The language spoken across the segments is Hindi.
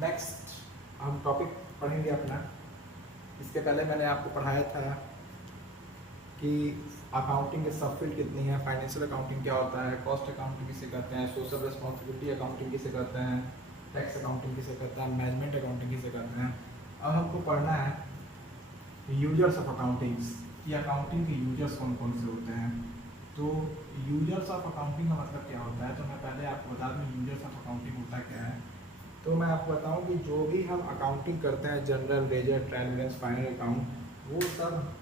नेक्स्ट हम टॉपिक पढ़ेंगे अपना। इसके पहले मैंने आपको पढ़ाया था कि अकाउंटिंग के सब फील्ड कितनी है, फाइनेंशियल अकाउंटिंग क्या होता है, कॉस्ट अकाउंटिंग किसे कहते हैं, सोशल रिस्पॉन्सिबिलिटी अकाउंटिंग किसे कहते हैं, टैक्स अकाउंटिंग किसे कहते हैं, मैनेजमेंट अकाउंटिंग किसे कहते हैं। अब हमको पढ़ना है यूजर्स ऑफ अकाउंटिंग्स, कि अकाउंटिंग के यूजर्स कौन कौन से होते हैं। तो यूजर्स ऑफ अकाउंटिंग का मतलब क्या होता है, तो मैं पहले आपको बता दूँ यूजर्स ऑफ अकाउंटिंग होता क्या है। तो मैं आपको बताऊं कि जो भी हम अकाउंटिंग करते हैं, general, ledger, trial balance, final account, वो सब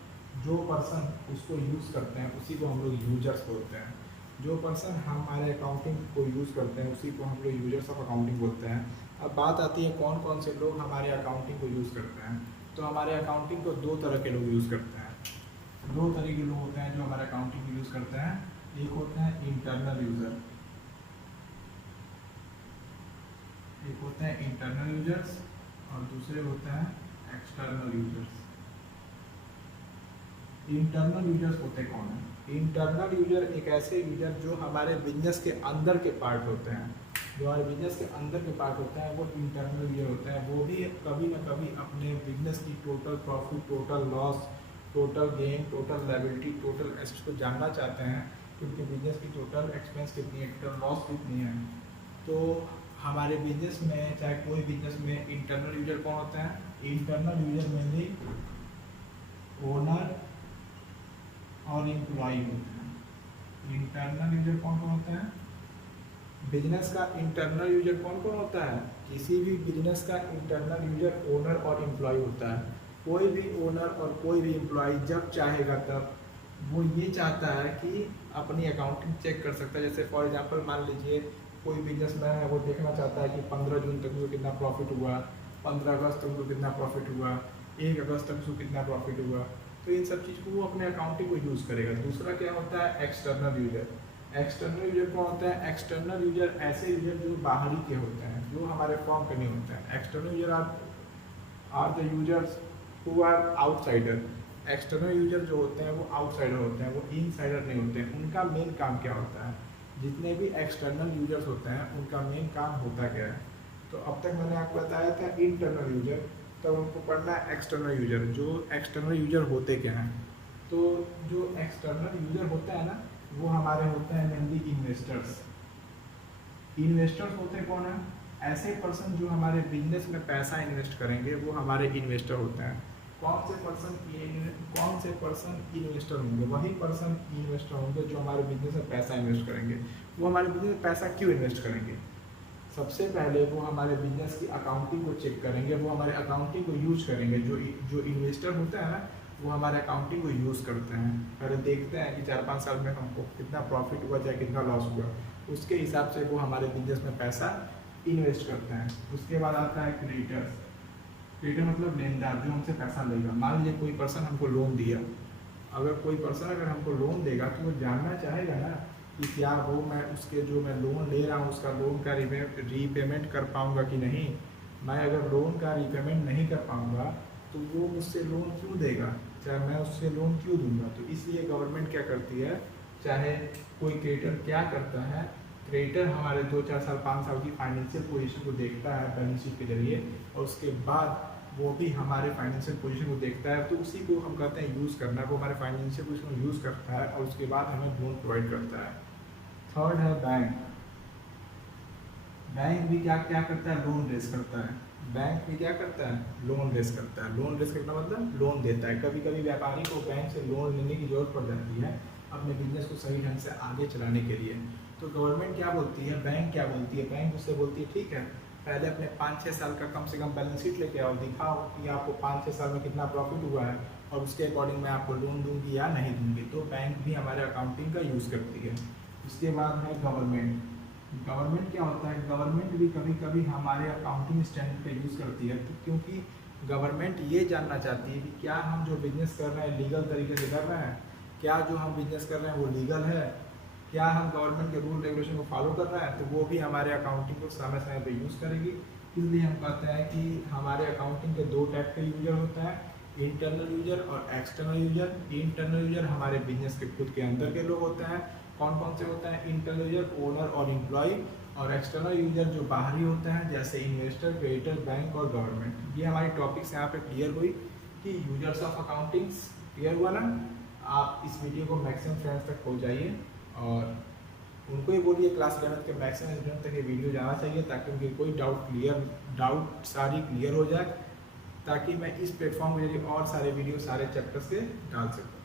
जो पर्सन उसको यूज़ करते हैं उसी को हम लोग यूजर्स बोलते हैं। जो पर्सन हमारे अकाउंटिंग को यूज़ करते हैं उसी को हम लोग यूजर्स ऑफ अकाउंटिंग बोलते हैं। अब बात आती है कौन कौन से लोग हमारे अकाउंटिंग को यूज़ करते हैं। तो हमारे अकाउंटिंग को दो तरह के लोग यूज़ करते हैं। दो तरह के लोग होते हैं जो हमारे अकाउंटिंग को यूज़ करते हैं। एक होते हैं इंटरनल यूज़र, एक होते हैं इंटरनल यूजर्स और दूसरे होते हैं एक्सटर्नल यूजर्स। इंटरनल यूजर्स होते कौन है? इंटरनल यूजर एक ऐसे यूजर जो हमारे बिजनेस के अंदर के पार्ट होते हैं। जो हमारे बिजनेस के अंदर के पार्ट होते हैं वो इंटरनल यूजर होते हैं। वो भी कभी ना कभी अपने बिजनेस की total profit, total loss, total gain, total liability, total assets को जानना चाहते हैं कि उनके बिजनेस की टोटल एक्सपेंस कितनी है, टोटल लॉस कितनी है। तो हमारे बिजनेस में, चाहे कोई बिजनेस में, इंटरनल यूजर कौन होता है? इंटरनल यूजर मेनली ओनर और एम्प्लॉय होते हैं। इंटरनल यूजर कौन कौन होता है? बिजनेस का इंटरनल यूजर कौन कौन होता है? किसी भी बिजनेस का इंटरनल यूजर ओनर और एम्प्लॉय होता है। कोई भी ओनर और कोई भी एम्प्लॉय जब चाहेगा तब वो ये चाहता है कि अपनी अकाउंटिंग चेक कर सकता है। जैसे फॉर एग्जांपल मान लीजिए कोई बिजनेसमैन है, वो देखना चाहता है कि 15 जून तक उसको कितना प्रॉफिट हुआ, 15 अगस्त तक उसको कितना प्रॉफिट हुआ, 1 अगस्त तक उसको कितना प्रॉफिट हुआ। तो इन सब चीज़ को वो अपने अकाउंटिंग को यूज़ करेगा। दूसरा क्या होता है? External user. एक्सटर्नल यूजर कौन होता है? एक्सटर्नल यूजर ऐसे यूजर जो बाहरी के होते हैं, जो हमारे फॉर्म के नहीं होते हैं। External user are the users who are outsider. External user जो होते हैं वो आउटसाइडर होते हैं, वो इनसाइडर नहीं होते हैं। उनका मेन काम क्या होता है? जितने भी एक्सटर्नल यूजर्स होते हैं उनका मेन काम होता क्या है? तो अब तक मैंने आपको बताया था इंटरनल यूजर, तब हमको पढ़ना है एक्सटर्नल यूजर। जो एक्सटर्नल यूजर होते क्या हैं? तो जो एक्सटर्नल यूजर होता है ना, वो हमारे होते हैं मेनली इन्वेस्टर्स। इन्वेस्टर्स होते कौन है? ऐसे पर्सन जो हमारे बिजनेस में पैसा इन्वेस्ट करेंगे वो हमारे इन्वेस्टर होते हैं। कौन से पर्सन इन्वेस्टर होंगे? वही पर्सन इन्वेस्टर होंगे जो हमारे बिजनेस में पैसा इन्वेस्ट करेंगे। वो हमारे बिजनेस में पैसा क्यों इन्वेस्ट करेंगे? सबसे पहले वो हमारे बिजनेस की अकाउंटिंग को चेक करेंगे, वो हमारे अकाउंटिंग को यूज करेंगे। जो इन्वेस्टर होता है ना, वो हमारे अकाउंटिंग को यूज़ करते हैं। पहले देखते हैं कि 4-5 साल में हमको कितना प्रॉफिट हुआ, चाहे कितना लॉस हुआ, उसके हिसाब से वो हमारे बिजनेस में पैसा इन्वेस्ट करते हैं। उसके बाद आता है क्रेडिटर्स। क्रेडिटर मतलब लेनदार, जो हमसे पैसा लेगा। मान लीजिए कोई पर्सन हमको लोन दिया, अगर हमको लोन देगा तो वो जानना चाहेगा ना कि क्या वो मैं लोन ले रहा हूँ उसका लोन का रीपेमेंट कर पाऊँगा कि नहीं। मैं अगर लोन का रीपेमेंट नहीं कर पाऊँगा तो वो मुझसे लोन क्यों देगा, चाहे मैं उससे लोन क्यों दूंगा। तो इसलिए गवर्नमेंट क्या करती है, चाहे कोई क्रेडिटर क्या करता है, क्रेडिटर हमारे 2-4 साल 5 साल की फाइनेंशियल पोजीशन को देखता है बैलेंस शीट के जरिए, और उसके बाद वो भी हमारे फाइनेंशियल पोजीशन को देखता है। तो उसी को हम कहते हैं यूज़ करना। वो हमारे फाइनेंशियल पोजीशन को यूज़ करता है और उसके बाद हमें लोन प्रोवाइड करता है। थर्ड है बैंक। बैंक भी क्या क्या करता है? लोन रेज करता है। बैंक भी क्या करता है? लोन रेज करता है। लोन रेज करना मतलब लोन देता है। कभी कभी व्यापारी को बैंक से लोन लेने की जरूरत पड़ जाती है अपने बिजनेस को सही ढंग से आगे चलाने के लिए। तो गवर्नमेंट क्या बोलती है, बैंक क्या बोलती है? बैंक उससे बोलती है ठीक है, पहले अपने 5-6 साल का कम से कम बैलेंस शीट लेके आओ, दिखाओ कि आपको 5-6 साल में कितना प्रॉफिट हुआ है, और उसके अकॉर्डिंग मैं आपको लोन दूंगी या नहीं दूंगी। तो बैंक भी हमारे अकाउंटिंग का यूज़ करती है। उसके बाद है गवर्नमेंट। गवर्नमेंट क्या होता है? गवर्नमेंट भी कभी कभी हमारे अकाउंटिंग स्टैंडर्ड का यूज़ करती है। तो क्योंकि गवर्नमेंट ये जानना चाहती है कि क्या हम जो बिजनेस कर रहे हैं लीगल तरीके से कर रहे हैं, क्या जो हम बिजनेस कर रहे हैं वो लीगल है, क्या हम गवर्नमेंट के रूल रेगुलेशन को फॉलो कर रहे हैं। तो वो भी हमारे अकाउंटिंग को समय समय पर यूज़ करेगी। इसलिए हम कहते हैं कि हमारे अकाउंटिंग के 2 टाइप के यूजर होता है, इंटरनल यूजर और एक्सटर्नल यूजर। इंटरनल यूजर हमारे बिजनेस के खुद के अंदर के लोग होते हैं। कौन कौन से होते हैं इंटरनल यूजर? ओनर और एम्प्लॉय। और एक्सटर्नल यूजर जो बाहरी होते हैं, जैसे इन्वेस्टर, क्रेडिटर, बैंक और गवर्नमेंट। ये हमारी टॉपिक्स यहाँ पे क्लियर हुई कि यूजर्स ऑफ अकाउंटिंग्स क्लियर हुआ ना। आप इस वीडियो को मैक्सिमम फ्रेंड्स तक पहुँचाइए और उनको ही बोलिए क्लास 11 के मैक्सिमम स्टूडेंट तक ये वीडियो जाना चाहिए, ताकि उनके कोई डाउट सारी क्लियर हो जाए, ताकि मैं इस प्लेटफॉर्म के जरिए और सारे वीडियो सारे चैप्टर्स के डाल सकूँ।